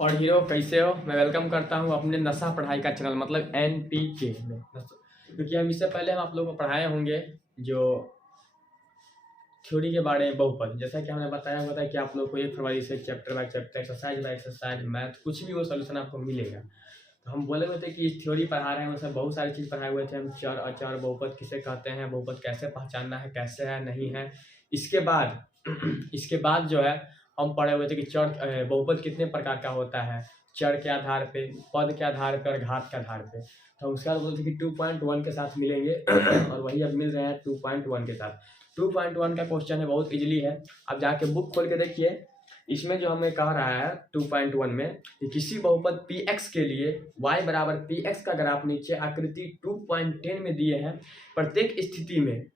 और हीरो कैसे हो। मैं वेलकम करता हूँ अपने नशा पढ़ाई का चैनल मतलब NPK में, क्योंकि हम इससे पहले हम आप लोगों को पढ़ाए होंगे जो थ्योरी के बारे में बहुपद, जैसा कि हमने बताया हुआ था कि आप लोग को 1 फरवरी से chapter by chapter, exercise by exercise, math कुछ भी वो सोल्यूशन आपको मिलेगा। तो हम बोले हुए थे कि इस थ्योरी पढ़ा रहे हैं, उसमें बहुत सारी चीज़ पढ़ाए हुए थे हम। चर अचर बहुपद किसे कहते हैं, बहुपद कैसे पहचानना है, कैसे है नहीं है। इसके बाद इसके बाद जो है हम पढ़े हुए थे कि चर बहुपद कितने प्रकार का होता है, चर के आधार पे, पद के आधार पर, घात के आधार पे। तो उसके बाद बोलते कि 2.1 के साथ मिलेंगे और वही अब मिल रहे हैं 2.1 के साथ। 2.1 का क्वेश्चन है, बहुत इजीली है। अब जाके बुक खोल के देखिए, इसमें जो हमें कह रहा है 2.1 में कि किसी बहुपद Px के लिए y बराबर Px का ग्राफ नीचे आकृति 2.10 में दिए हैं। प्रत्येक स्थिति में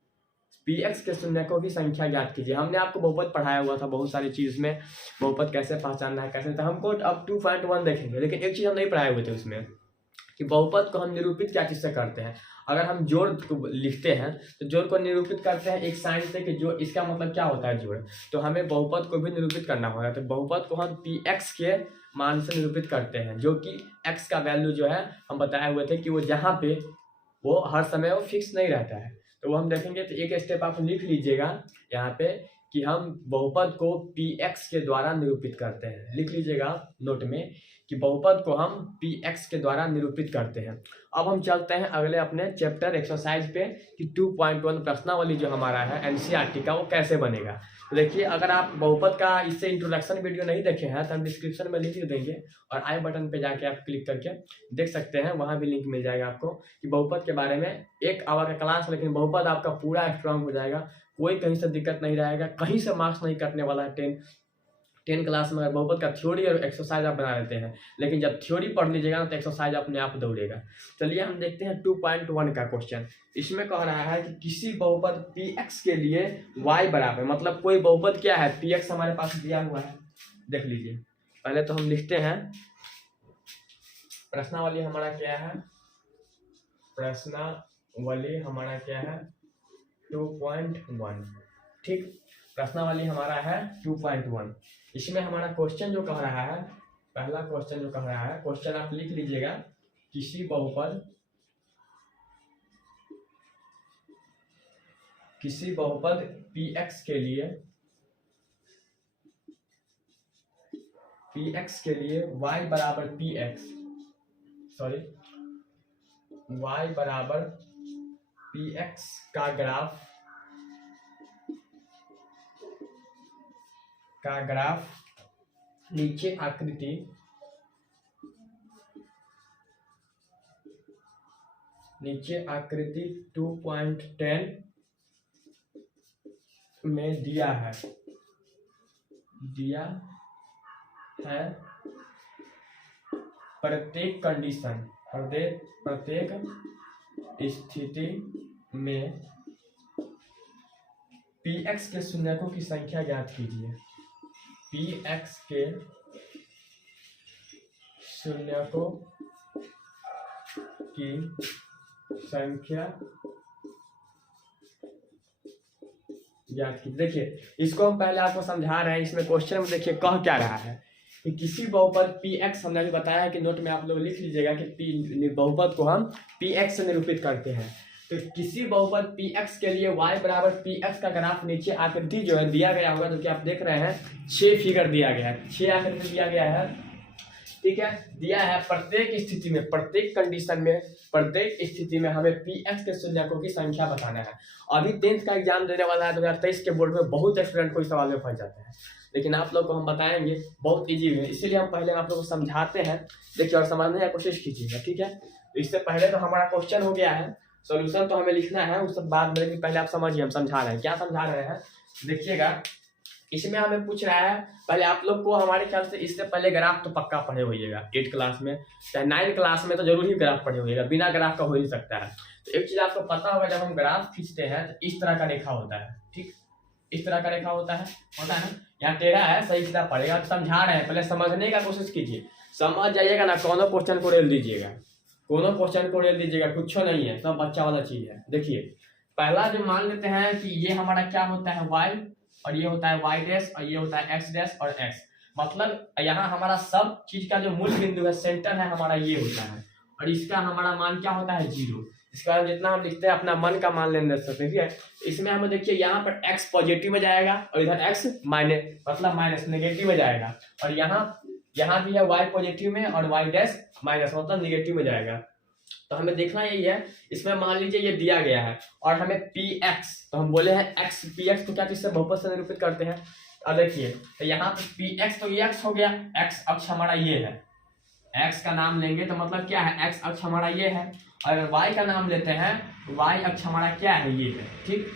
Px के शून्यकों की संख्या ज्ञात कीजिए। हमने आपको बहुपद पढ़ाया हुआ था बहुत सारी चीज़ में, बहुपद कैसे पहचानना है कैसे। तो हमको अब 2.1 देखेंगे, लेकिन एक चीज़ हम नहीं पढ़ाए हुए थे उसमें कि बहुपद को हम निरूपित क्या चीज़ से करते हैं। अगर हम जोड़ को लिखते हैं तो जोड़ को निरूपित करते हैं एक साइन से कि जो इसका मतलब क्या होता है जोड़। तो हमें बहुपद को भी निरूपित करना होगा, तो बहुपद को हम Px के मान से निरूपित करते हैं, जो कि x का वैल्यू जो है हम बताए हुए थे कि वो जहाँ पे वो हर समय वो फिक्स नहीं रहता है। तो वो हम देखेंगे। तो एक स्टेप आप लिख लीजिएगा यहाँ पे कि हम बहुपद को Px के द्वारा निरूपित करते हैं। लिख लीजिएगा नोट में कि बहुपद को हम Px के द्वारा निरूपित करते हैं। अब हम चलते हैं अगले अपने चैप्टर एक्सरसाइज पे कि 2.1 प्रश्नावली जो हमारा है NCERT का, वो कैसे बनेगा। तो देखिए, अगर आप बहुपद का इससे इंट्रोडक्शन वीडियो नहीं देखे हैं तो हम डिस्क्रिप्शन में लिंक देंगे और आई बटन पे जाके आप क्लिक करके देख सकते हैं, वहाँ भी लिंक मिल जाएगा आपको कि बहुपद के बारे में 1 आवर का क्लास। लेकिन बहुपद आपका पूरा स्ट्रांग हो जाएगा, कोई कहीं से दिक्कत नहीं रहेगा, कहीं से मार्क्स नहीं कटने वाला है। 10 क्लास में अगर बहुपद का थ्योरी और एक्सरसाइज आप बना लेते हैं, लेकिन जब थ्योरी पढ़ लीजिएगा ना तो एक्सरसाइज अपने आप दौड़ेगा। चलिए हम देखते हैं 2.1 का क्वेश्चन। इसमें कह रहा है कि किसी बहुपद Px के लिए y बराबर, मतलब कोई बहुपद क्या है, Px हमारे पास दिया हुआ है, देख लीजिए। पहले तो हम लिखते हैं प्रश्नावली हमारा क्या है, प्रश्नावली हमारा क्या है 2.1, ठीक। प्रश्नावली हमारा है 2.1। इसमें हमारा क्वेश्चन जो कह रहा है, पहला क्वेश्चन जो कह रहा है, क्वेश्चन आप लिख लीजिएगा, किसी बहुपद Px के लिए y बराबर Px का ग्राफ नीचे आकृति नीचे आकृति 2.10 में दिया है प्रत्येक कंडीशन, प्रत्येक स्थिति में Px के शून्यकों की संख्या ज्ञात कीजिए। Px के शून्यकों की संख्या ज्ञात कीजिए। देखिए, इसको हम पहले आपको समझा रहे हैं। इसमें क्वेश्चन में देखिए कह क्या रहा है कि किसी बहुपद Px, हमने अभी बताया है कि नोट में आप लोग लिख लीजिएगा कि बहुपद को हम Px से निरूपित करते हैं। तो किसी बहुपद Px के लिए y बराबर Px का ग्राफ नीचे आकृति जो है दिया गया होगा, जो कि आप देख रहे हैं 6 फिगर दिया गया है, 6 आकृति दिया गया है, ठीक है। दिया है प्रत्येक स्थिति में, प्रत्येक कंडीशन में, प्रत्येक स्थिति में हमें Px के शून्यकों की संख्या बताना है। अभी 10th का एग्जाम देने वाला है 2023 के बोर्ड में, बहुत स्टूडेंट को इस सवाल में फंस जाता है, लेकिन आप लोग को हम बताएंगे बहुत इजी है। इसीलिए हम पहले आप लोग को समझाते हैं, देखिए, और समझने की कोशिश कीजिएगा, ठीक है। तो इससे पहले तो हमारा क्वेश्चन हो गया है, सॉल्यूशन तो हमें लिखना है, उसके बाद में पहले आप समझिए हम समझा रहे हैं, क्या समझा रहे हैं देखिएगा। इसमें हमें पूछ रहा है, पहले आप लोग को हमारे ख्याल से इससे पहले ग्राफ तो पक्का पढ़े होइएगा, 8 क्लास में चाहे 9 क्लास में तो जरूर ही ग्राफ पढ़े होइएगा, बिना ग्राफ का हो नहीं सकता है। तो एक चीज आपको पता होगा, जब हम ग्राफ खींचते हैं तो इस तरह का रेखा होता है, ठीक, इस तरह का रेखा होता है यहाँ टेढ़ा है, सही सीधा पड़ेगा। तो समझा रहे हैं, पहले समझने का कोशिश कीजिए, समझ जाइएगा ना, कोनो क्वेश्चन को रेल दीजिएगा, कुछ नहीं है, सब बच्चा वाला चीज है। देखिए, पहला जो मान लेते हैं कि ये हमारा क्या होता है y, और ये होता है y डैश, और ये होता है x डैश और x। मतलब यहाँ हमारा सब चीज का जो मूल बिंदु है, सेंटर है हमारा, ये होता है। और इसका हमारा मान क्या होता है, 0। इसके बाद जितना हम लिखते हैं अपना मन का मान लेने सकते हैं, ठीक है। इसमें हम देखिए यहाँ पर x पॉजिटिव में जाएगा और इधर x माइनस नेगेटिव में जाएगा, और यहाँ भी है y पॉजिटिव में और y डैश माइनस मतलब नेगेटिव में जाएगा। तो हमें देखना यही है, इसमें मान लीजिए ये दिया गया है और हमें px, तो हम बोले हैं x px को क्या चीज से बहुपद से निरूपित करते हैं। और देखिए तो यहाँ पे px तो ये x हो गया, x अक्ष हमारा ये है, x का नाम लेंगे तो मतलब क्या है, x अक्ष हमारा ये है, और y का नाम लेते हैं, y अक्ष हमारा क्या है, ये है, ठीक,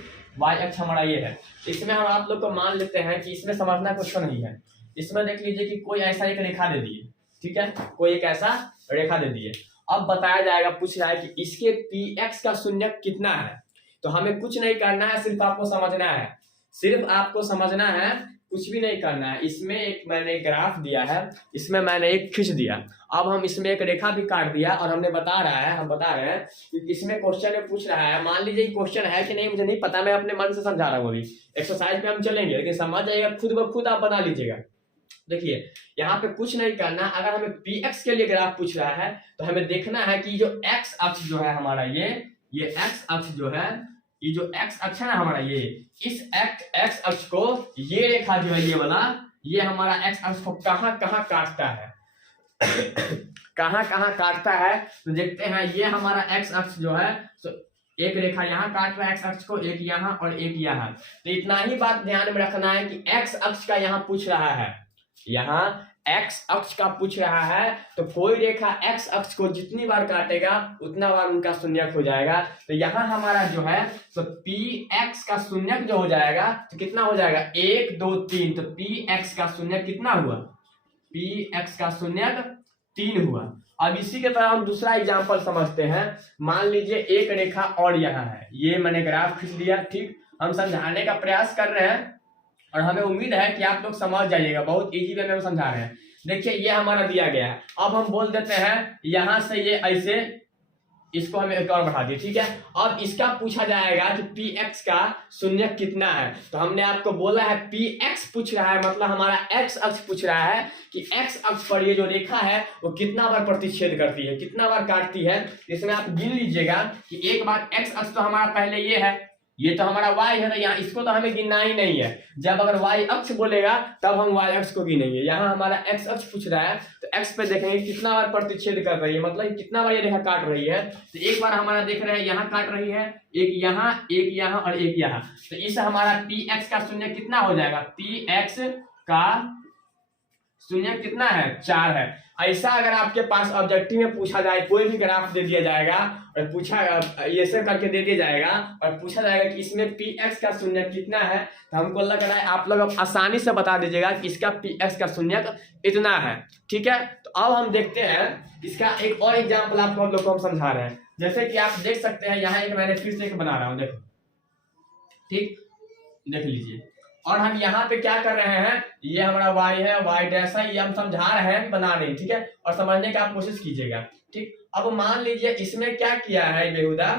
y अक्ष हमारा ये है। इसमें हम आप लोग को मान लेते हैं कि इसमें समझना कुछ नहीं है। इसमें देख लीजिए कि कोई ऐसा एक रेखा दे दिए, ठीक है, कोई एक ऐसा रेखा दे दिए। अब बताया जाएगा, पूछ रहा है कि इसके px का शून्यक कितना है। तो हमें कुछ नहीं करना है, सिर्फ आपको समझना है, सिर्फ आपको समझना है, कुछ भी नहीं करना है। इसमें एक मैंने ग्राफ दिया है, इसमें मैंने एक खींच दिया, अब हम इसमें एक रेखा भी काट दिया और हमने बता रहे हैं कि इसमें क्वेश्चन में पूछ रहा है, मान लीजिए क्वेश्चन है कि नहीं मुझे नहीं पता, मैं अपने मन से समझा रहा हूँ, अभी एक्सरसाइज में हम चलेंगे, लेकिन समझ जाएगा, खुद ब खुद आप बना लीजिएगा। देखिए यहाँ पे कुछ नहीं करना, अगर हमें px के लिए ग्राफ पूछ रहा है तो हमें देखना है कि जो x अक्ष जो है हमारा, ये x अक्ष जो है, ये जो x अक्ष है ना हमारा, ये इस x अक्ष को, ये रेखा जो है ये वाला, ये हमारा x अक्ष को कहाँ कहाँ काटता है कहाँ कहाँ काटता है, तो देखते हैं। ये हमारा x अक्ष जो है, तो एक रेखा यहाँ काट रहा है x अक्ष को, एक यहाँ और एक यहाँ। तो इतना ही बात ध्यान में रखना है कि x अक्ष का यहाँ पूछ रहा है, यहाँ x अक्ष का पूछ रहा है, तो कोई रेखा x अक्ष को जितनी बार काटेगा उतना बार उनका शून्यक हो जाएगा। तो यहाँ हमारा जो है, तो px का शून्यक जो हो जाएगा, तो कितना हो जाएगा, 1 2 3, तो px का शून्यक कितना हुआ, px का शून्यक 3 हुआ। अब इसी के तरह हम दूसरा एग्जांपल समझते हैं। मान लीजिए एक रेखा और यहाँ है, ये मैंने ग्राफ खींच लिया, ठीक, हम समझाने का प्रयास कर रहे हैं और हमें उम्मीद है कि आप लोग समझ जाइएगा, बहुत इजी वे में हम समझा रहे हैं। देखिए ये हमारा दिया गया है, अब हम बोल देते हैं यहाँ से ये ऐसे, इसको हमें एक और बढ़ा दिए, ठीक है। अब इसका पूछा जाएगा कि px का शून्यक कितना है। तो हमने आपको बोला है px पूछ रहा है, मतलब हमारा x अक्ष पूछ रहा है कि x अक्ष पर ये जो रेखा है वो कितना बार प्रतिच्छेद करती है, कितना बार काटती है। इसमें आप गिन लीजिएगा कि एक बार x अक्ष तो हमारा पहले ये है, ये तो हमारा y है, तो यहाँ इसको तो हमें गिनना ही नहीं है। जब अगर y अक्ष बोलेगा तब हम y अक्ष को गिनेंगे। यहाँ हमारा x अक्ष पूछ रहा है, तो x पे देखेंगे कितना बार प्रतिच्छेद कर रही है, मतलब कितना बार ये रेखा काट रही है। तो एक बार हमारा देख रहे हैं यहाँ काट रही है, एक यहाँ और एक यहाँ। तो इस हमारा px का शून्य कितना हो जाएगा, px का शून्य कितना है, 4 है। ऐसा अगर आपके पास ऑब्जेक्टिव में पूछा जाए, कोई भी ग्राफ दे दिया जाएगा और पूछा ये सब करके दे दिया जाएगा और पूछा जाएगा कि इसमें px का शून्य कितना है, तो हमको लग रहा है आप लोग अब आसानी से बता दीजिएगा कि इसका px का शून्य इतना है, ठीक है। तो अब हम देखते हैं इसका एक और एग्जाम्पल आपको हम लोग को हम समझा रहे हैं। जैसे कि आप देख सकते हैं यहाँ एक मैंने फिर से एक बना रहा हूँ, देखो, ठीक, देख लीजिए। और हम यहाँ पे क्या कर रहे हैं, ये हमारा y है, y डैश है, ये हम समझा रहे हैं, बना रहे हैं, ठीक है, और समझने का आप कोशिश कीजिएगा, ठीक। अब मान लीजिए इसमें क्या किया है बेहुदा,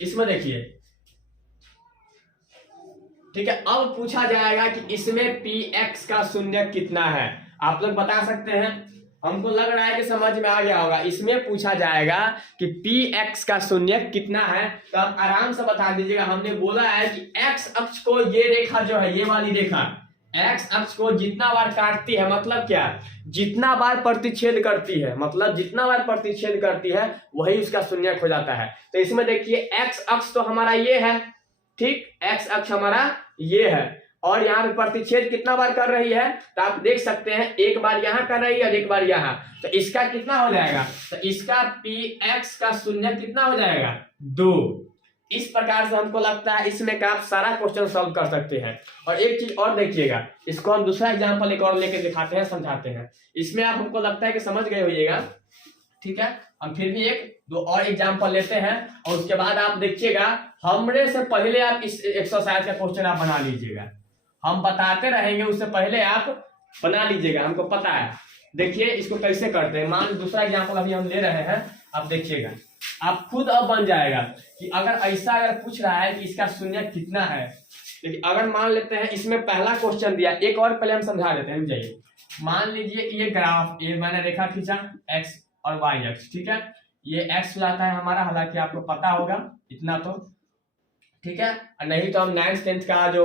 इसमें देखिए, ठीक है। अब पूछा जाएगा कि इसमें px का शून्य कितना है, आप लोग बता सकते हैं। हमको लग रहा है कि समझ में आ गया होगा। इसमें पूछा जाएगा कि px का शून्य कितना है, तो आप आराम से बता दीजिएगा। हमने बोला है कि x अक्ष को, ये रेखा जो है, ये वाली रेखा x अक्ष को जितना बार काटती है, मतलब क्या, जितना बार प्रतिच्छेद करती है, मतलब जितना बार प्रतिच्छेद करती है वही उसका शून्य हो जाता है। तो इसमें देखिए x अक्ष तो हमारा ये है, ठीक, x अक्ष हमारा ये है, और यहाँ पे प्रतिच्छेद कितना बार कर रही है, तो आप देख सकते हैं एक बार यहाँ कर रही है और एक बार यहाँ। तो इसका कितना हो जाएगा, तो इसका px का शून्य कितना हो जाएगा, 2। इस प्रकार से हमको लगता है इसमें का आप सारा क्वेश्चन सॉल्व कर सकते हैं। और एक चीज और देखिएगा, इसको हम दूसरा एग्जाम्पल एक और लेके दिखाते हैं, समझाते हैं। इसमें आप हमको लगता है कि समझ गए होइएगा, ठीक है। हम फिर भी एक दो और एग्जाम्पल लेते हैं और उसके बाद आप देखिएगा, हमरे से पहले आप इस एक्सरसाइज का क्वेश्चन आप बना लीजिएगा। हम बताते रहेंगे, उससे पहले आप बना लीजिएगा, हमको पता है। देखिए इसको कैसे करते हैं। मान दूसरा एग्जाम्पल अभी हम ले रहे हैं, आप देखिएगा, आप खुद अब बन जाएगा कि अगर ऐसा अगर पूछ रहा है कि इसका शून्य कितना है, देखिए अगर मान लेते हैं इसमें पहला क्वेश्चन दिया, एक और पहले हम समझा देते हैं, जाइए मान लीजिए ये ग्राफ, ये मैंने रेखा खींचा एक्स और वाई अक्ष, ठीक है, ये एक्स लाता है हमारा, हालांकि आपको पता होगा इतना तो, ठीक है, नहीं तो हम 9th 10th का जो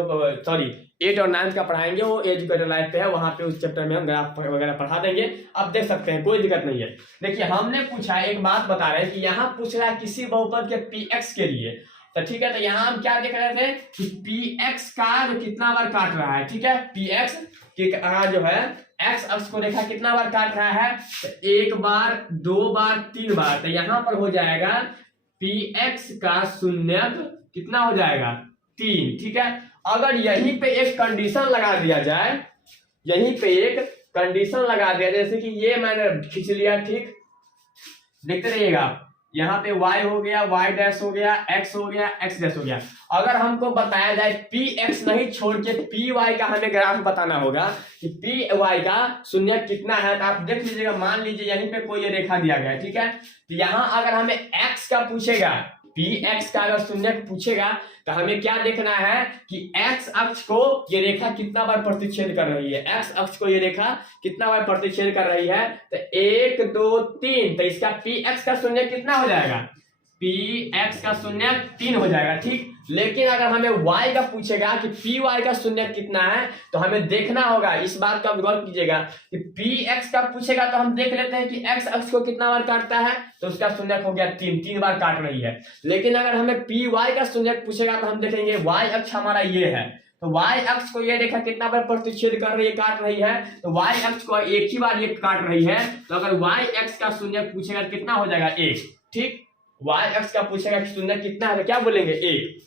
8 और 9th का पढ़ाएंगे, वो एजुकेटर लाइफ पे है, वहां पे उस चैप्टर में हम ग्राफ वगैरह पढ़ा देंगे, आप देख सकते हैं, कोई दिक्कत नहीं है। देखिए हमने पूछा, एक बात बता रहे हैं कि यहाँ पूछ रहा है किसी बहुपद के पी एक्स के लिए, तो ठीक है, तो यहाँ हम क्या देख रहे थे कि पी एक्स का जो कितना बार काट रहा है, ठीक है, पी एक्स की जो है एक्स अक्ष को रेखा कितना बार काट रहा है, तो 1 बार 2 बार 3 बार, तो यहाँ पर हो जाएगा पी एक्स का शून्यक कितना हो जाएगा 3, ठीक है। अगर यहीं पे एक कंडीशन लगा दिया जाए, यहीं पे एक कंडीशन लगा दिया, जैसे कि ये मैंने खींच लिया, ठीक, देखते रहिएगा, यहाँ पे y हो गया, y डैश हो गया, x हो गया, x डैश हो गया। अगर हमको बताया जाए px नहीं छोड़ के py का हमें ग्राफ बताना होगा कि py का शून्य कितना है, तो आप देख लीजिएगा, मान लीजिए यहीं पे कोई ये रेखा दिया गया है, ठीक है, तो यहाँ अगर हमें x का पूछेगा, px का अगर शून्य पूछेगा, तो हमें क्या देखना है कि x अक्ष को ये रेखा कितना बार प्रतिच्छेद कर रही है, x अक्ष को ये रेखा कितना बार प्रतिच्छेद कर रही है, तो 1 2 3, तो इसका px का शून्य कितना हो जाएगा, px का शून्य 3 हो जाएगा, ठीक। लेकिन अगर हमें y का पूछेगा कि py का शून्य कितना है, तो हमें देखना होगा, इस बात का गौर कीजिएगा कि px का पूछेगा तो हम देख लेते हैं कि x अक्ष को कितना बार काटता है, तो उसका शून्य हो गया 3 बार काट रही है। लेकिन अगर हमें py का शून्य पूछेगा तो हम देखेंगे y अक्ष हमारा ये है, तो y अक्ष को ये रेखा कितना बार प्रतिच्छेद कर रही है, काट रही है, तो y अक्ष को एक ही बार ये काट रही है, तो अगर y अक्ष का शून्य पूछेगा कितना हो जाएगा 1, ठीक, y अक्ष का पूछेगा कि शून्य कितना है, क्या बोलेंगे 1।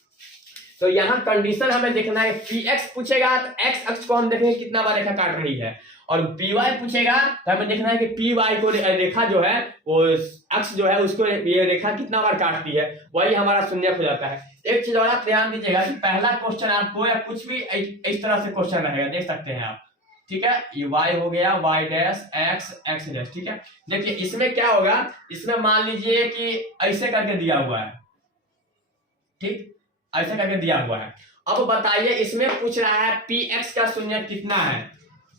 तो यहाँ कंडीशन हमें देखना है, px पूछेगा तो x अक्ष को हम देखेंगे कितना बार रेखा काट रही है, और py पूछेगा तो हमें देखना है कि py को रेखा जो है वो अक्ष जो है उसको ये रेखा कितना बार काटती है, वही हमारा शून्य हो जाता है। एक चीज और आप ध्यान दीजिएगा कि पहला क्वेश्चन आपको या कुछ भी इस तरह से क्वेश्चन रहेगा, देख सकते हैं आप, ठीक है, ये y हो गया, y dash x x dash, ठीक है। देखिए इसमें क्या होगा, इसमें मान लीजिए कि ऐसे करके दिया हुआ है, ठीक, ऐसे करके दिया हुआ है। अब बताइए इसमें पूछ रहा है px का शून्य कितना है,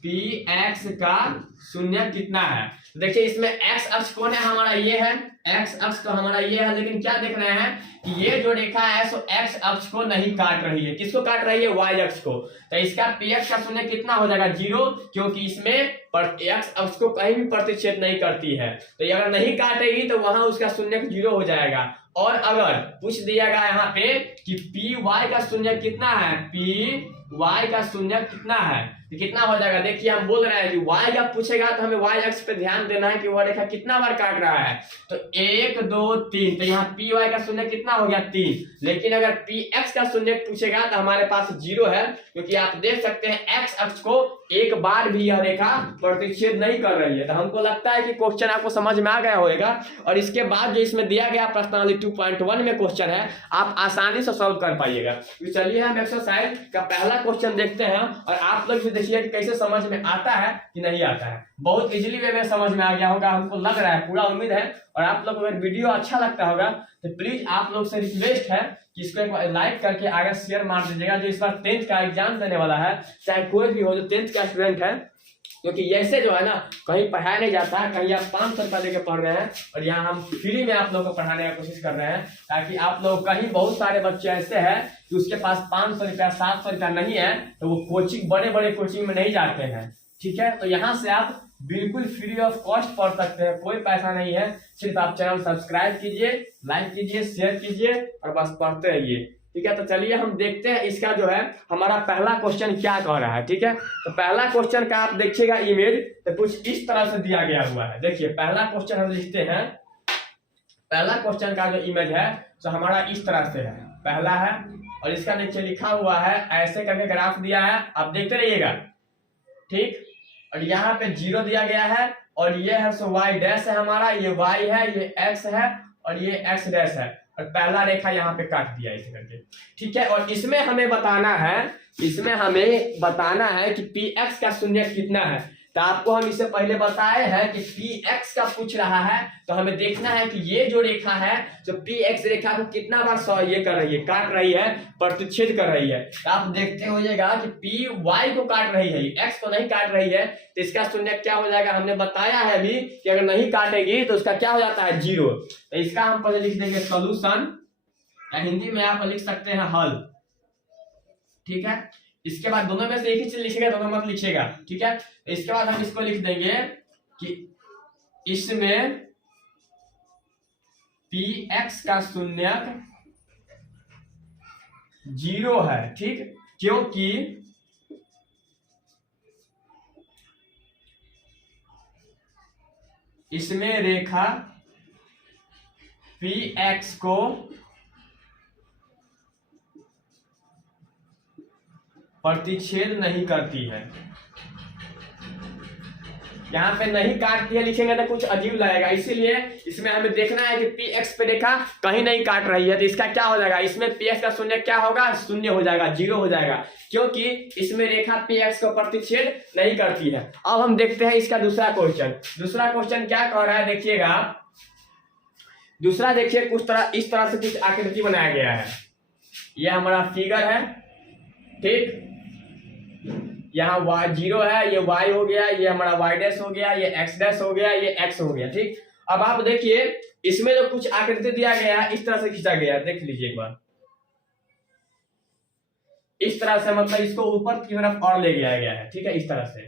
px का शून्य कितना है। देखिए इसमें x अक्ष कौन है, हमारा ये है, x अक्ष तो हमारा ये है, लेकिन क्या देख रहे हैं कि ये जो रेखा है सो x अक्ष को नहीं काट रही है, किसको काट रही है, y अक्ष को, तो इसका px का शून्य कितना हो जाएगा 0, क्योंकि इसमें x अक्ष को कहीं भी प्रतिच्छेद नहीं करती है, तो ये अगर नहीं काटेगी तो वहां उसका शून्य 0 हो जाएगा। और अगर पूछ दिया गया यहाँ पे कि py का शून्य कितना है, py का शून्य कितना है, तो कितना हो जाएगा, देखिए हम बोल रहे हैं कि y का पूछेगा तो हमें y अक्ष पे ध्यान देना है कि वह रेखा कितना बार काट रहा है, तो 1 2 3, तो यहाँ py का शून्य कितना हो गया 3। लेकिन अगर px का शून्य पूछेगा तो हमारे पास 0 है, क्योंकि आप देख सकते हैं x अक्ष को एक बार भी यह रेखा प्रतिच्छेद नहीं कर रही है। तो हमको लगता है कि क्वेश्चन आपको समझ में आ गया होगा, और इसके बाद जो इसमें दिया गया प्रश्नावली 2.1 में क्वेश्चन है, आप आसानी से सॉल्व कर पाइएगा। तो चलिए हम एक्सरसाइज का पहला क्वेश्चन देखते हैं, और आप लोग भी देखिए कि कैसे समझ में आता है कि नहीं आता है। बहुत इजीली वे में समझ में आ गया होगा, हमको लग रहा है, पूरा उम्मीद है। और आप लोग अगर वीडियो अच्छा लगता होगा तो प्लीज आप लोग से रिक्वेस्ट है कि इसको एक लाइक करके आगे शेयर मार दीजिएगा। जो इस बार 10th का एग्जाम देने वाला है, चाहे कोई भी हो जो 10th का स्टूडेंट है, क्योंकि ऐसे जो है ना कहीं पढ़ाया नहीं जाता है, कहीं आप 500 रुपया लेके पढ़ रहे हैं, और यहाँ हम फ्री में आप लोग को पढ़ाने की कोशिश कर रहे हैं, ताकि आप लोग, कहीं बहुत सारे बच्चे ऐसे हैं कि उसके पास 500 रुपया 700 रुपया नहीं है, तो वो कोचिंग, बड़े बड़े कोचिंग में नहीं जाते हैं, ठीक है। तो यहाँ से आप बिल्कुल फ्री ऑफ कॉस्ट पढ़ सकते हैं, कोई पैसा नहीं है, सिर्फ आप चैनल सब्सक्राइब कीजिए, लाइक कीजिए, शेयर कीजिए, और बस पढ़ते रहिए, ठीक है। तो चलिए हम देखते हैं इसका जो है हमारा पहला क्वेश्चन क्या कह रहा है, ठीक है। तो पहला क्वेश्चन का आप देखिएगा इमेज, तो कुछ इस तरह से दिया गया हुआ है। देखिए पहला क्वेश्चन हम लिखते हैं, पहला क्वेश्चन का जो इमेज है तो हमारा इस तरह से है, पहला है, और इसका नीचे लिखा हुआ है, ऐसे करके ग्राफ दिया है, आप देखते रहिएगा, ठीक। और यहाँ पे 0 दिया गया है, और ये है सो y डैश है हमारा, ये y है, ये x है, और ये x डैश है, और पहला रेखा यहाँ पे काट दिया इसे करके, ठीक है। और इसमें हमें बताना है, इसमें हमें बताना है कि px का शून्य कितना है। तो आपको हम इससे पहले बताए हैं कि पी एक्स का पूछ रहा है, तो हमें देखना है कि ये जो रेखा है, जो पी एक्स रेखा को कितना बार ये कर रही है, काट रही है, प्रतिच्छेद कर रही है। तो आप देखते होइएगा कि पी वाई को काट रही है, एक्स को नहीं काट रही है, तो इसका शून्य क्या हो जाएगा, हमने बताया है अभी कि अगर नहीं काटेगी तो उसका क्या हो जाता है, 0। तो इसका हम पहले लिख देंगे सॉल्यूशन, या हिंदी में आप लिख सकते हैं हल, ठीक है। इसके बाद दोनों में से एक ही चीज लिखिएगा, दोनों मत लिखिएगा, ठीक है। इसके बाद हम इसको लिख देंगे कि इसमें पी एक्स का शून्यक 0 है, ठीक, क्योंकि इसमें रेखा पी एक्स को प्रतिच्छेद नहीं करती है। यहाँ पे नहीं काटती है लिखेंगे तो कुछ अजीब लगेगा, इसीलिए इसमें हमें देखना है कि पी एक्स पे रेखा कहीं नहीं काट रही है, तो इसका क्या हो जाएगा, इसमें पी एक्स का शून्य क्या होगा, शून्य हो जाएगा, 0 हो जाएगा, क्योंकि इसमें रेखा पी एक्स को प्रतिच्छेद नहीं करती है। अब हम देखते हैं इसका दूसरा क्वेश्चन। दूसरा क्वेश्चन क्या कह रहा है, देखिएगा दूसरा, देखिए कुछ तरह इस तरह से कुछ आकृति बनाया गया है। यह हमारा फिगर है, ठीक, यहाँ y0 है, ये y हो गया, ये हमारा y डैश हो गया, ये x डैश हो गया, ये x हो गया, ठीक। अब आप देखिए इसमें जो कुछ आकृति दिया गया है, इस तरह से खींचा गया है, देख लीजिए एक बार, इस तरह से, मतलब इसको ऊपर की तरफ और ले गया है, ठीक है, इस तरह से।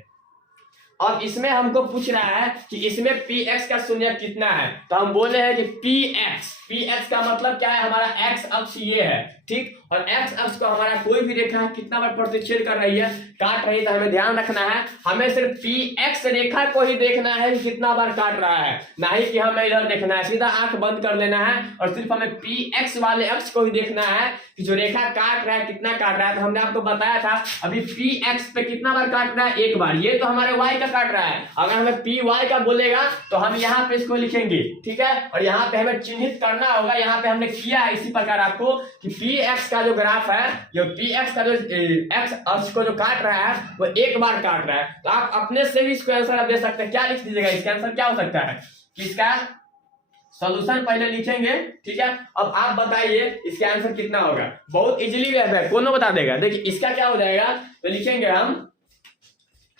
अब इसमें हमको पूछ रहा है कि इसमें पी एक्स का शून्य कितना है, तो हम बोले हैं कि पी एक्स का मतलब क्या है, हमारा एक्स अक्ष ये है, ठीक, और एक्स अक्ष को हमारा कोई भी रेखा कितना बार प्रतिच्छेद कर रही है, काट रही है, तो हमें ध्यान रखना है, हमें सिर्फ पी एक्स रेखा को ही देखना है कि कितना बार काट रहा है, ना ही कि हमें इधर देखना है, सीधा आंख बंद कर लेना है और सिर्फ हमें पी एक्स वाले अक्ष को ही देखना है कि जो रेखा काट रहा है कितना काट रहा है। तो हमने आपको बताया था अभी पी एक्स पे कितना बार काट रहा है, एक बार, ये तो हमारे वाई का काट रहा है, अगर हमें पी वाई का बोलेगा तो हम यहाँ पे इसको लिखेंगे, ठीक है, और यहाँ पे हमें चिन्हित करना होगा, यहाँ पे हमने किया है इसी प्रकार आपको कि पी एक्स का जो ग्राफ है, जो पी एक्स का जो एक्स अक्ष को जो काट रहा है वो एक बार काट रहा है। तो आप अपने से भी इसको आंसर आप दे सकते हैं, क्या लिख दीजिएगा, इसका आंसर क्या हो सकता है, कि इसका सॉल्यूशन पहले लिखेंगे, ठीक है। अब आप बताइए इसका आंसर कितना होगा, बहुत इजीली है, कौन बता देगा। देखिए इसका क्या हो जाएगा, तो लिखेंगे हम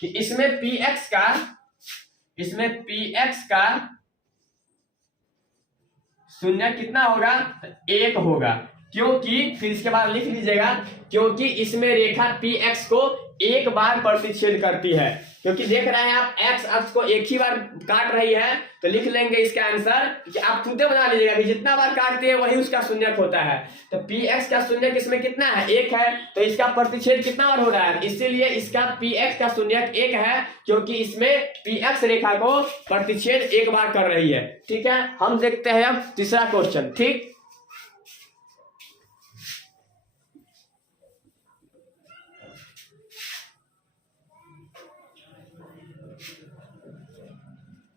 कि इसमें पी एक्स का शून्य कितना होगा, 1 होगा, क्योंकि, फिर इसके बाद लिख लीजिएगा, क्योंकि इसमें रेखा पी एक्स को एक बार प्रतिच्छेद करती है, क्योंकि देख रहे हैं आप एक्स अक्ष को एक ही बार काट रही है, तो लिख लेंगे इसका आंसर, कि आप खुद बना लीजिएगा कि जितना बार काटते हैं वही उसका शून्यक होता है। तो पी एक्स का शून्यक इसमें कितना है, 1 है, तो इसका प्रतिच्छेद कितना बार हो रहा है, इसीलिए इसका पी एक्स का शून्यक 1 है, क्योंकि इसमें पी एक्स रेखा को प्रतिच्छेद एक बार कर रही है, ठीक है। हम देखते हैं अब तीसरा क्वेश्चन, ठीक।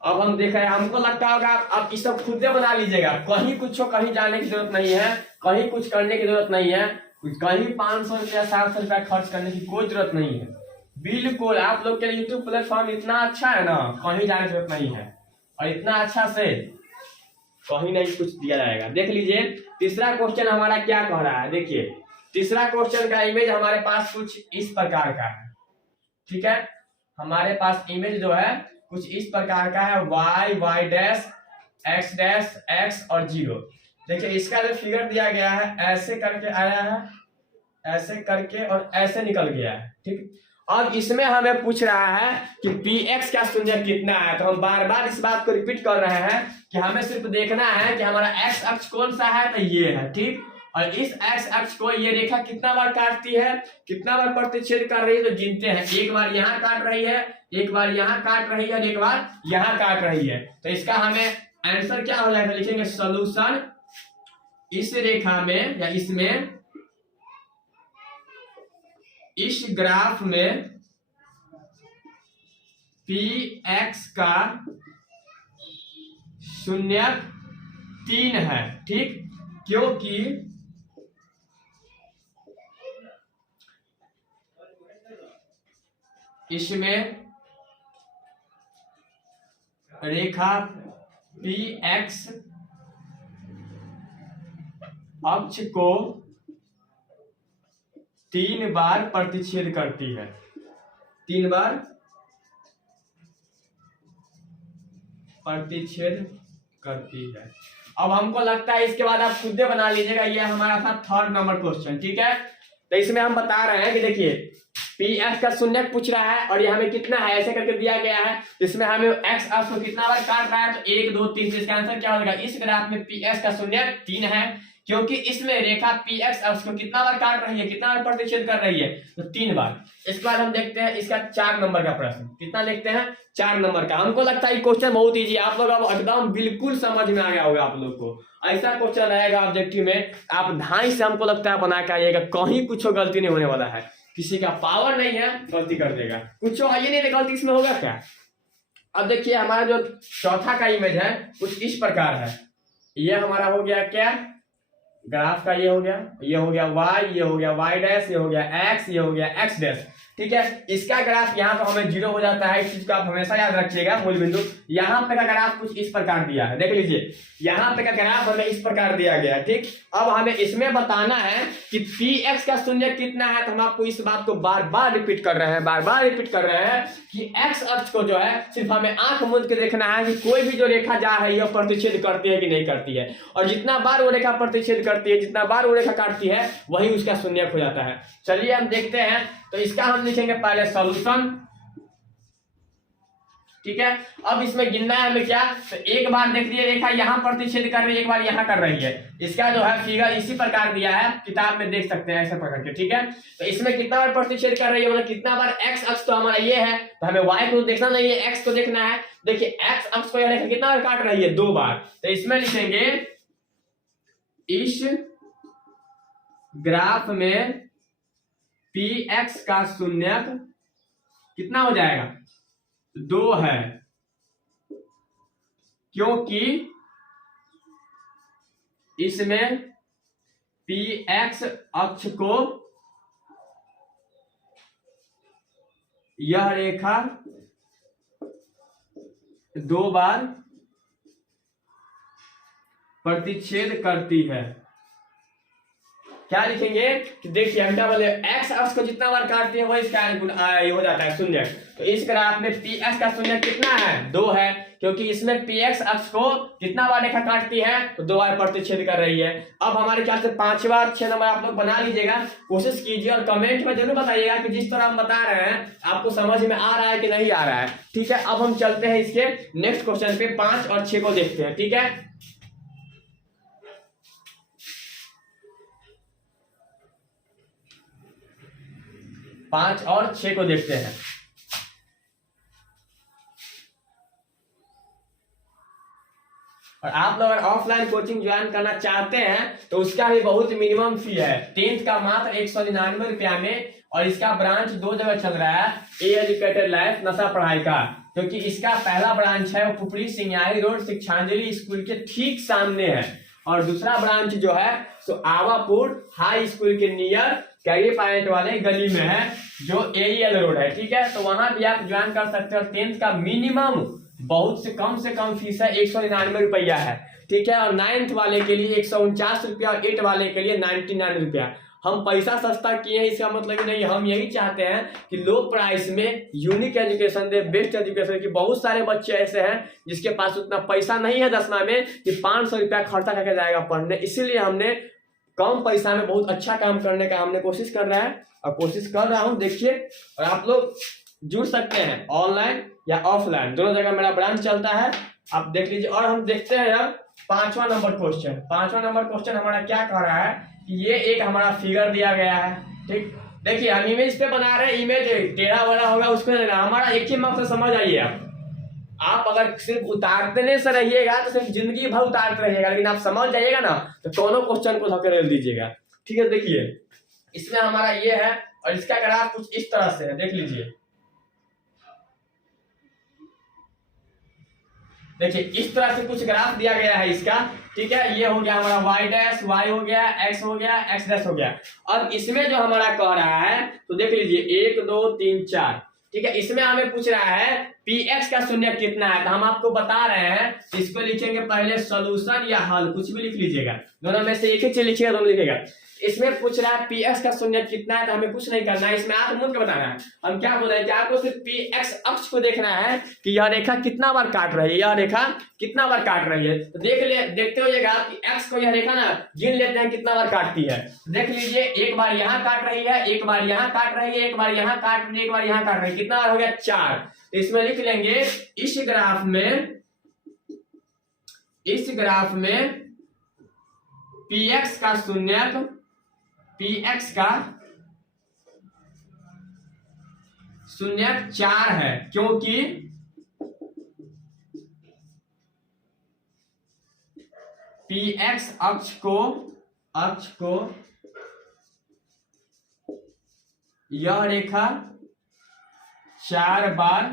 अब हम देख रहे हैं, हमको लगता होगा आप इस सब खुद से बना लीजिएगा, कहीं कुछ कहीं जाने की जरूरत नहीं है, कहीं कुछ करने की जरूरत नहीं है, कहीं 500 रुपया 700 रुपया खर्च करने की कोई जरूरत नहीं है, बिल्कुल। आप लोग के लिए यूट्यूब प्लेटफॉर्म इतना अच्छा है ना, कहीं जाने की जरूरत नहीं है, और इतना अच्छा से कहीं नहीं कुछ दिया जाएगा। देख लीजिए तीसरा क्वेश्चन हमारा क्या कह रहा है, देखिए तीसरा क्वेश्चन का इमेज हमारे पास कुछ इस प्रकार का है, ठीक है। हमारे पास इमेज जो है कुछ इस प्रकार का है, y डैश x और 0। देखिए इसका जो फिगर दिया गया है, ऐसे करके आया है, ऐसे करके और ऐसे निकल गया है, ठीक। अब इसमें हमें पूछ रहा है कि पी एक्स का शून्य कितना है, तो हम बार बार इस बात को रिपीट कर रहे हैं कि हमें सिर्फ देखना है कि हमारा एक्स अक्ष कौन सा है, तो ये है, ठीक। और इस एक्स अक्ष को ये रेखा कितना बार काटती है, कितना बार प्रतिच्छेद कर रही है, तो गिनते हैं, एक बार यहाँ काट रही है, एक बार यहाँ काट रही है, एक बार यहाँ काट रही है। तो इसका हमें आंसर क्या हो जाएगा, लिखेंगे सॉल्यूशन, इस रेखा में या इसमें, इस ग्राफ में पी एक्स का शून्यक 3 है, ठीक, क्योंकि इसमें रेखा पी एक्स अक्ष को 3 बार प्रतिच्छेद करती है, 3 बार प्रतिच्छेद करती है। अब हमको लगता है इसके बाद आप खुद बना लीजिएगा, ये हमारा था 3rd नंबर क्वेश्चन, ठीक है। तो इसमें हम बता रहे हैं कि देखिए पी एक्स का शून्यक पूछ रहा है और ये हमें कितना है ऐसे करके दिया गया है। इसमें हमें एक्स अक्ष को कितना बार काट रहा है, तो 1 2 3 से इसका आंसर क्या होगा। इस ग्राफ में पी एक्स का शून्यक 3 है, क्योंकि इसमें रेखा पी एक्स अक्ष को कितना बार काट रही है, कितना बार प्रतिच्छेद कर रही है, तो 3 बार। इसके बाद हम देखते हैं इसका 4 नंबर का प्रश्न, कितना देखते हैं 4 नंबर का। हमको लगता है क्वेश्चन बहुत इजी, आप लोग अब एकदम बिल्कुल समझ में आ गया होगा आप लोग को। ऐसा क्वेश्चन रहेगा ऑब्जेक्टिव में, आप ढाई से हमको लगता है बना के आइएगा, कहीं कुछ गलती नहीं होने वाला है। किसी का पावर नहीं है, गलती कर देगा, कुछ आइए नहीं गलती इसमें होगा क्या। अब देखिए हमारा जो चौथा का इमेज है कुछ इस प्रकार है। ये हमारा हो गया क्या, ग्राफ का ये हो गया y, ये हो गया y डैश, ये हो गया x, ये हो गया x डैश, ठीक है। इसका ग्राफ यहाँ पर हमें 0 हो जाता है, इस चीज को आप हमेशा याद रखिएगा मूल बिंदु। यहाँ पे का ग्राफ कुछ इस प्रकार दिया है, देख लीजिए यहाँ पे का ग्राफ हमें इस प्रकार दिया गया है, ठीक। अब हमें इसमें बताना है कि पी एक्स का शून्य कितना है, तो हम आपको इस बात को बार बार रिपीट कर रहे हैं, कि एक्स अक्ष को जो है सिर्फ हमें आंख मूंद के देखना है कि कोई भी जो रेखा जा है यह प्रतिच्छेद करती है कि नहीं करती है, और जितना बार वो रेखा प्रतिच्छेद करती है, जितना बार वो रेखा काटती है, वही उसका शून्यक हो जाता है। चलिए हम देखते हैं, तो इसका हम लिखेंगे पहले सॉल्यूशन, ठीक है। अब इसमें गिनना है हमें क्या, तो एक बार देख लीजिए रेखा यहाँ प्रतिच्छेद कर रही है, एक बार यहाँ कर रही है। इसका जो है फिगर इसी प्रकार दिया है, किताब में देख सकते हैं ऐसे पकड़ के, ठीक है। तो इसमें कितना बार प्रतिच्छेद कर रही है, मतलब कितना बार एक्स अक्ष तो हमारा ये है, तो हमें वाई को देखना नहीं है, एक्स को देखना है। देखिए एक्स अक्ष को यह रेखा कितना बार काट रही है, 2 बार। तो इसमें लिखेंगे इस ग्राफ में पी एक्स का शून्यक कितना हो जाएगा, 2 है, क्योंकि इसमें पी एक्स अक्ष को यह रेखा 2 बार प्रतिच्छेद करती है। क्या लिखेंगे कि देखिए हम क्या बोले, एक्स अक्ष को जितना बार काटती है वही इसका ये हो जाता है शून्य। तो इस ग्राफ में पी एक्स का शून्य कितना है, 2 है, क्योंकि इसमें पी एक्स अक्ष को कितना बार रेखा काटती है, तो 2 बार प्रतिच्छेद कर रही है। अब हमारे ख्याल से 5वां 6 नंबर आप लोग बना लीजिएगा, कोशिश कीजिए और कमेंट में जरूर बताइएगा कि जिस तरह हम बता रहे हैं आपको समझ में आ रहा है कि नहीं आ रहा है, ठीक है। अब हम चलते हैं इसके नेक्स्ट क्वेश्चन पे, 5 और 6 को देखते हैं, ठीक है। 5 और 6 को देखते हैं। और आप लोग अगर ऑफलाइन कोचिंग ज्वाइन करना चाहते हैं तो उसका भी बहुत मिनिमम फी है, 10th का मात्र 199 रुपया में, और इसका ब्रांच 2 जगह चल रहा है, ए एजुकेटेड लाइफ नशा पढ़ाई का, क्योंकि इसका पहला ब्रांच है वो पुपरी सिंगारी रोड शिक्षांजलि स्कूल के ठीक सामने है, और दूसरा ब्रांच जो है तो आवापुर हाई स्कूल के नियर कैरी पॉइंट वाले गली में है, जो एईएल रोड है, ठीक है। तो वहां भी आप ज्वाइन कर सकते हो। 10th का मिनिमम बहुत से कम फीस है, 199 रुपया है, ठीक है। और 9th वाले के लिए 149 रुपया, और 8 वाले के लिए 99 रुपया। हम पैसा सस्ता किए हैं इसका मतलब ही नहीं, हम यही चाहते हैं कि लो प्राइस में यूनिक एजुकेशन दे, बेस्ट एजुकेशन की। बहुत सारे बच्चे ऐसे हैं जिसके पास उतना पैसा नहीं है 10वां में कि 500 रुपया खर्चा करके जाएगा पढ़ने, इसीलिए हमने कम पैसा में बहुत अच्छा काम करने का हमने कोशिश कर रहा है और कोशिश कर रहा हूँ, देखिए। और आप लोग जुड़ सकते हैं ऑनलाइन या ऑफलाइन, दोनों जगह मेरा ब्रांच चलता है, आप देख लीजिए। और हम देखते हैं यार 5वां नंबर क्वेश्चन। 5वां नंबर क्वेश्चन हमारा क्या कह रहा है कि ये एक हमारा फिगर दिया गया है, ठीक। देखिए हम इमेज पे बना रहे हैं, इमेज टेढ़ा बड़ा होगा उसको नहीं, हमारा एक ही मकसद समझ आइए। आप अगर सिर्फ उतारने से रहिएगा तो सिर्फ जिंदगी भर उतारते रहिएगा, लेकिन आप समझ जाइएगा ना तो दोनों क्वेश्चन को धकेल दीजिएगा, ठीक है। देखिए इसमें हमारा ये है और इसका ग्राफ कुछ इस तरह से है, देख लीजिए। देखिए इस तरह से कुछ ग्राफ दिया गया है इसका, ठीक है। ये हो गया हमारा y डैश, y हो गया, x हो गया, x डैश हो गया। अब इसमें जो हमारा कह रहा है तो देख लीजिए 1 2 3 4, ठीक है। इसमें हमें पूछ रहा है px का शून्य कितना है, तो हम आपको बता रहे हैं, इसको लिखेंगे पहले सॉल्यूशन या हल, कुछ भी लिख लीजिएगा, दोनों में से एक ही चीज लिखिएगा, दोनों लिखेगा। इसमें पूछ रहा है px का शून्य कितना है, तो हमें कुछ नहीं करना है, इसमें आप मूल के बताना है। हम क्या बोल रहे हैं कि आपको सिर्फ px अक्ष को देखना है कि यह रेखा कितना बार काट रही है, यह रेखा कितना बार काट रही है। तो देखते होइएगा कि x को यह रेखा ना गिन लेते हैं कितना बार काटती है। देख लीजिए, एक बार यहाँ काट रही है, एक बार यहाँ काट रही है, एक बार यहाँ काट रही है, एक बार यहाँ काट रही है, कितना बार हो गया 4। तो इसमें लिख लेंगे इस ग्राफ में px का शून्य, px का शून्य 4 है, क्योंकि px अक्ष को यह रेखा 4 बार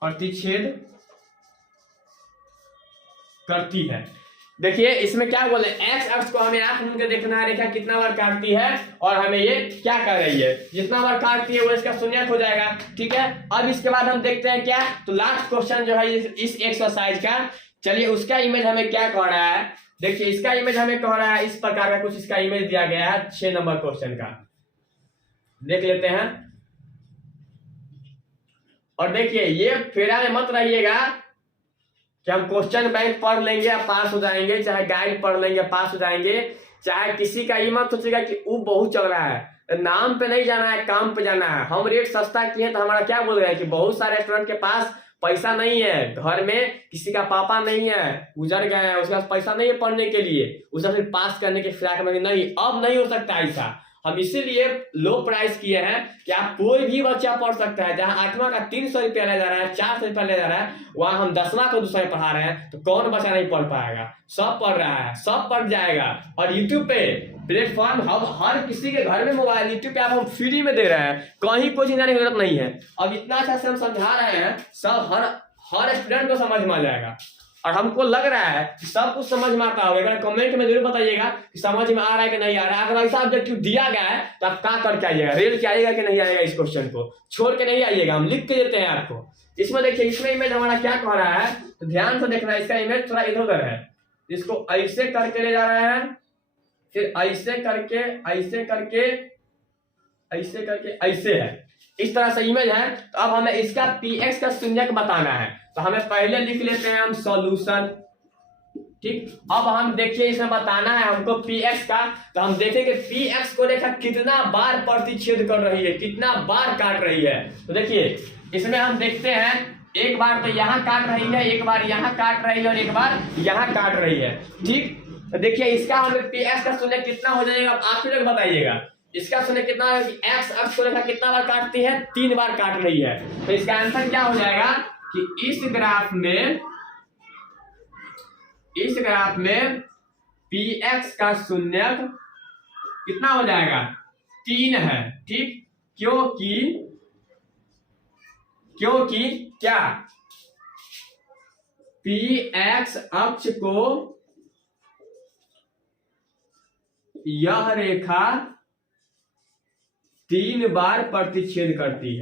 प्रतिच्छेद करती है। देखिए इसमें क्या बोले, एक्स अक्ष को हमें आंख मूंद के देखना है, रेखा कितना बार काटती है और हमें ये क्या कर रही है, जितना बार काटती है वो इसका शून्य हो जाएगा। ठीक है, अब इसके बाद हम देखते हैं क्या, तो लास्ट क्वेश्चन जो है इस एक्सरसाइज का, चलिए उसका इमेज हमें क्या कह रहा है। देखिए इसका इमेज हमें कह रहा है इस प्रकार का कुछ इसका इमेज दिया गया है 6 नंबर क्वेश्चन का, देख लेते हैं। और देखिए ये फेरा में मत रहिएगा कि हम क्वेश्चन बैंक पढ़ लेंगे या पास हो जाएंगे, चाहे गाइड पढ़ लेंगे पास हो जाएंगे, चाहे किसी का ये मत सोचेगा कि वो बहुत चल रहा है। नाम पे नहीं जाना है, काम पे जाना है। हम रेट सस्ता किए तो हमारा क्या बोल रहे हैं कि बहुत सारे स्टूडेंट के पास पैसा नहीं है, घर में किसी का पापा नहीं है, गुजर गए हैं, उसके पास पैसा नहीं है पढ़ने के लिए, उसे फिर पास करने के फिराक में नहीं, अब नहीं हो सकता ऐसा। हम इसीलिए लो प्राइस किए हैं कि आप कोई भी बच्चा पढ़ सकता है। जहां 8वां का 300 रुपया ले जा रहा है, 400 रुपया ले जा रहा है, वहां हम 10वां को 200 पढ़ा रहे हैं, तो कौन बच्चा नहीं पढ़ पाएगा, सब पढ़ रहा है, सब पढ़ जाएगा। और यूट्यूब पे प्लेटफॉर्म हर किसी के घर में मोबाइल, यूट्यूब पे आप हम फ्री में दे रहे हैं, कहीं कोई चीज की जरूरत नहीं है। अब इतना अच्छा से हम समझा रहे हैं, सब हर स्टूडेंट को समझ में आ जाएगा। और हमको लग रहा है कि सब कुछ समझ में आता होगा, कमेंट में जरूर बताइएगा कि समझ में आ रहा है कि नहीं आ रहा है। अगर ऐसा ऑब्जेक्टिव दिया गया है तो आप क्या करके आइएगा, रेल के आइएगा कि नहीं आइएगा, इस क्वेश्चन को छोड़ के नहीं आइएगा, हम लिख के देते हैं आपको। इसमें देखिए इसमें इमेज हमारा क्या कह रहा है, तो ध्यान से देखना, इसका इमेज थोड़ा इधर उधर है, इसको ऐसे करके ले जा रहा है, फिर ऐसे करके ऐसे करके ऐसे करके ऐसे है, इस तरह से इमेज है। तो अब हमें इसका px का शून्यक बताना है, तो हमें पहले लिख लेते हैं हम सॉल्यूशन। ठीक, अब हम देखिए इसमें बताना है हमको px का, तो हम देखेंगे px को रेखा कितना बार प्रतिच्छेद कर रही है, कितना बार काट रही है। तो देखिए इसमें हम देखते हैं, एक बार तो यहाँ काट रही है, एक बार यहाँ काट रही है और एक बार यहाँ काट रही है। ठीक, तो देखिए इसका हमें px का शून्य कितना हो जाएगा, आप ही लोग बताइएगा। इसका शून्य कितना है कि एक्स अक्ष को रेखा कितना बार काटती है, 3 बार काट रही है। तो इसका आंसर क्या हो जाएगा कि इस ग्राफ में px का शून्यक कितना हो जाएगा, 3 है। ठीक, क्योंकि क्या, px अक्ष को यह रेखा 3 बार प्रतिच्छेद करती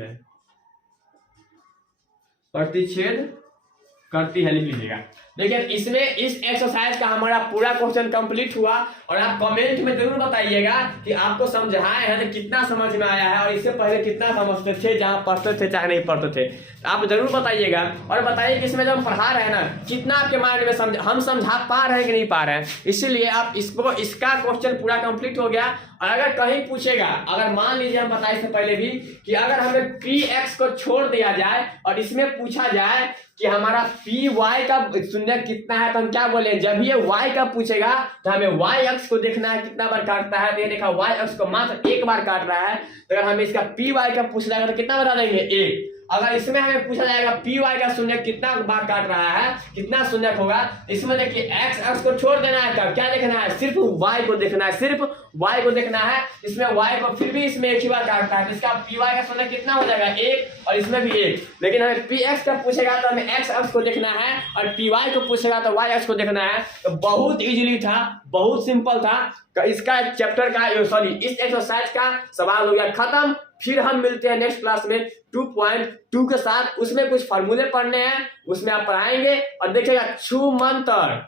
है, लिख लीजिएगा। देखिए इसमें इस एक्सरसाइज का हमारा पूरा क्वेश्चन कंप्लीट हुआ। और आप कमेंट में जरूर बताइएगा कि आपको समझाए हैं तो कितना समझ में आया है, और इससे पहले कितना समझते थे, जहाँ पढ़ते थे चाहे नहीं पढ़ते थे, आप जरूर बताइएगा। और बताइए कि इसमें जब हम पढ़ा रहे हैं ना, कितना आपके माइंड में हम समझा पा रहे हैं कि नहीं पा रहे हैं। इसीलिए आप इसका क्वेश्चन पूरा कंप्लीट हो गया। और अगर कहीं पूछेगा, अगर मान लीजिए हम बताए इससे पहले भी कि अगर हमें px को छोड़ दिया जाए और इसमें पूछा जाए कि हमारा py का शून्य कितना है, तो हम क्या बोले, जब ये y का पूछेगा तो हमें y अक्ष को देखना है कितना बार काटता है। तो ये देखा y अक्ष को मात्र 1 बार काट रहा है, तो अगर हमें इसका py का पूछ जाएगा तो कितना बता देंगे, 1। अगर इसमें हमें पूछा जाएगा py का शून्य कितना बार काट रहा है, कितना शून्य होगा, इसमें देखिए x अक्ष को छोड़ देना है, तब क्या देखना है, सिर्फ y को देखना है, सिर्फ y को देखना है। इसमें y को फिर भी इसमें 1 ही बार काटता है, तो इसका py का शून्य कितना हो जाएगा, 1, और इसमें भी 1। लेकिन हमें px का पूछेगा तो हमें x अक्ष को देखना है, और py को पूछेगा तो y अक्ष को देखना है। तो बहुत इजीली था, बहुत सिंपल था। इसका चैप्टर का इस एक्सरसाइज का सवाल हो गया खत्म। फिर हम मिलते हैं नेक्स्ट क्लास में 2.2 के साथ। उसमें कुछ फार्मूले पढ़ने हैं, उसमें आप पढ़ाएंगे और देखिएगा छूमंतर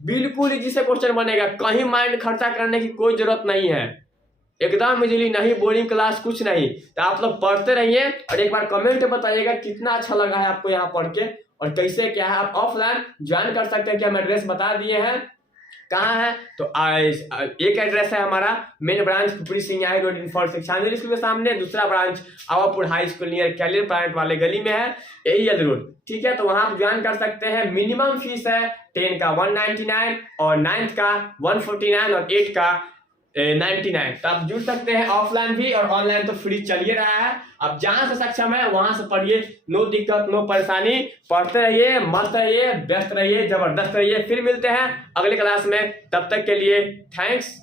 बिल्कुल इजी से क्वेश्चन बनेगा, कहीं माइंड खर्चा करने की कोई जरूरत नहीं है, एकदम इजीली, नहीं बोरिंग क्लास कुछ नहीं। तो आप लोग पढ़ते रहिए और एक बार कमेंट बताइएगा कितना अच्छा लगा है आपको यहाँ पढ़ के और कैसे क्या है। आप ऑफलाइन ज्वाइन कर सकते हैं, कि हम एड्रेस बता दिए हैं कहाँ है। तो एक एड्रेस है हमारा main branch Pupri Singh road इन्फॉर शिक्षांजलि स्कूल के सामने, दूसरा branch Awapur high school near कैलियर प्लांट वाले गली में है, AEL रोड, ठीक है। तो वहां आप ज्वाइन कर सकते हैं। मिनिमम फीस है 10 का 199 और 9th का 149 और 8 का 99। तो आप जुड़ सकते हैं ऑफलाइन भी, और ऑनलाइन तो फ्री चल ही रहा है। अब जहां से सक्षम है वहां से पढ़िए, नो दिक्कत नो परेशानी, पढ़ते रहिए, मस्त रहिए, व्यस्त रहिए, जबरदस्त रहिए। फिर मिलते हैं अगले क्लास में, तब तक के लिए थैंक्स।